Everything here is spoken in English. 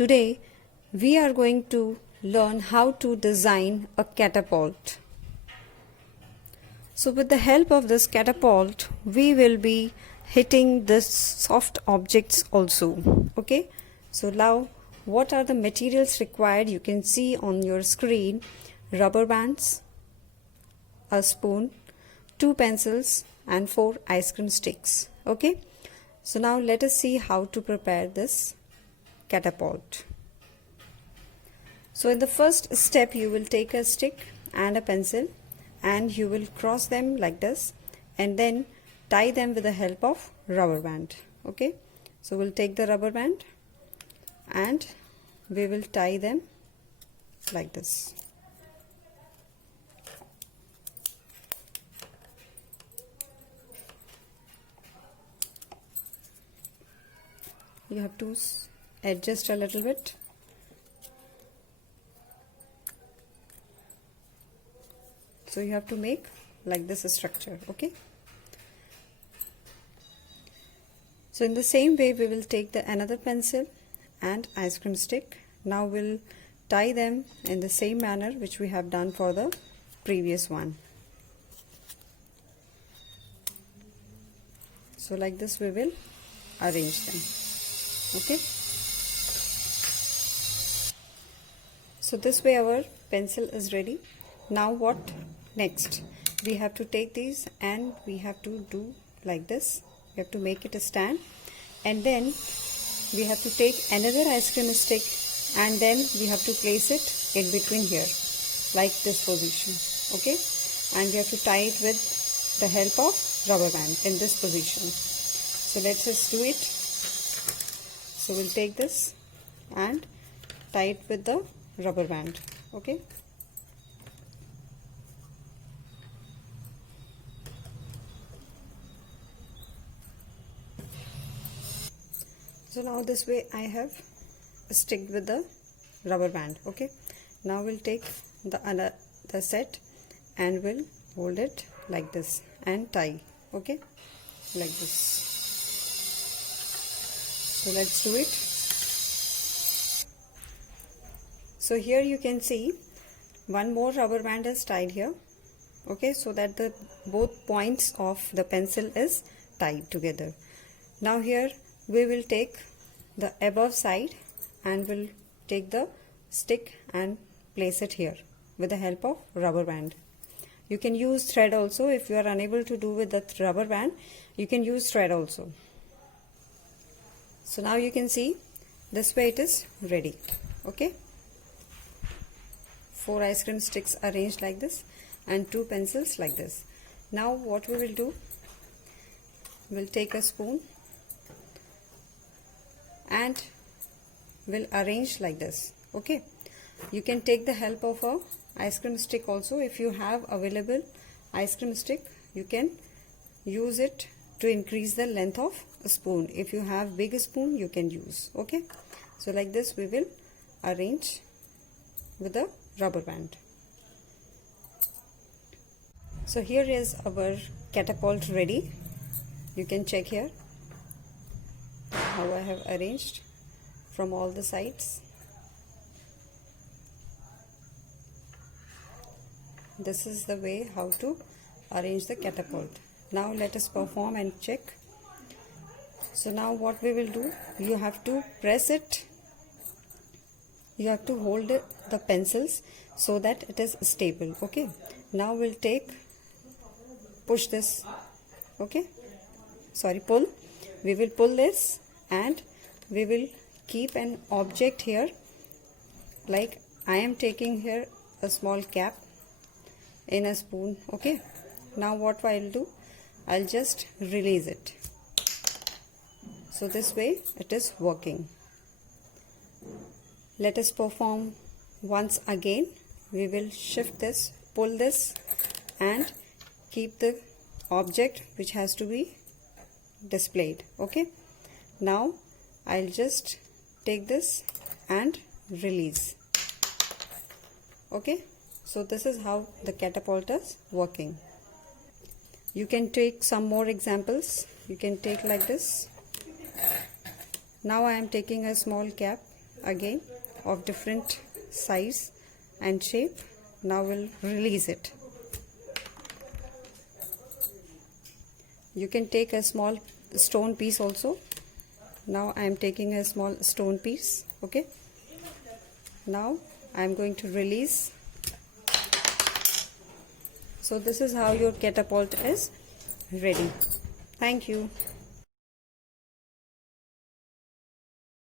Today we are going to learn how to design a catapult. So with the help of this catapult we will be hitting this soft objects also. Okay, so now what are the materials required? You can see on your screen: rubber bands, a spoon, 2 pencils and 4 ice cream sticks. Okay, so now let us see how to prepare this catapult. So in the first step you will take a stick and a pencil and you will cross them like this and then tie them with the help of rubber band. Okay, so we'll take the rubber band and we will tie them like this. You have to adjust a little bit. So you have to make like this structure. Okay, so in the same way we will take another pencil and ice cream stick. Now we'll tie them in the same manner which we have done for the previous one. So like this we will arrange them. Okay, so this way our pencil is ready. Now what next? We have to take these and we have to do like this. We have to make it a stand and then we have to take another ice cream stick and then we have to place it in between here like this position. Okay, and we have to tie it with the help of rubber band in this position. So let's just do it. So we'll take this and tie it with the rubber band. Okay, so now this way I have sticked with the rubber band. Okay, now we'll take the set and we'll hold it like this and tie. Okay, like this. So let's do it. So here you can see one more rubber band is tied here. Okay, so that the both points of the pencil is tied together. Now here we will take the above side and we'll take the stick and place it here with the help of rubber band. You can use thread also. If you are unable to do with the rubber band, you can use thread also. So now you can see this way it is ready. Okay, 4 ice cream sticks arranged like this and 2 pencils like this. Now what we will do, we'll take a spoon and we'll arrange like this. Okay, you can take the help of a ice cream stick also. If you have available ice cream stick, you can use it to increase the length of a spoon. If you have big spoon, you can use. Okay, so like this we will arrange with the rubber band. So here is our catapult ready. You can check here how I have arranged from all the sides. This is the way how to arrange the catapult. Now let us perform and check. So now what we will do, you have to press it, you have to hold it, the pencils, so that it is stable. Okay, now we'll push this. Okay, sorry, pull. We will pull this and we will keep an object here, like I am taking here a small cap in a spoon. Okay, now what I'll do, I'll just release it. So this way it is working. Let us perform once again. We will shift this, pull this and keep the object which has to be displayed. Okay, now I'll just take this and release. Okay, so this is how the catapult is working. You can take some more examples. You can take like this. Now I am taking a small cap again of different size and shape. Now we'll release it. You can take a small stone piece also. Now I am taking a small stone piece. Okay, now I am going to release. So this is how your catapult is ready. Thank you.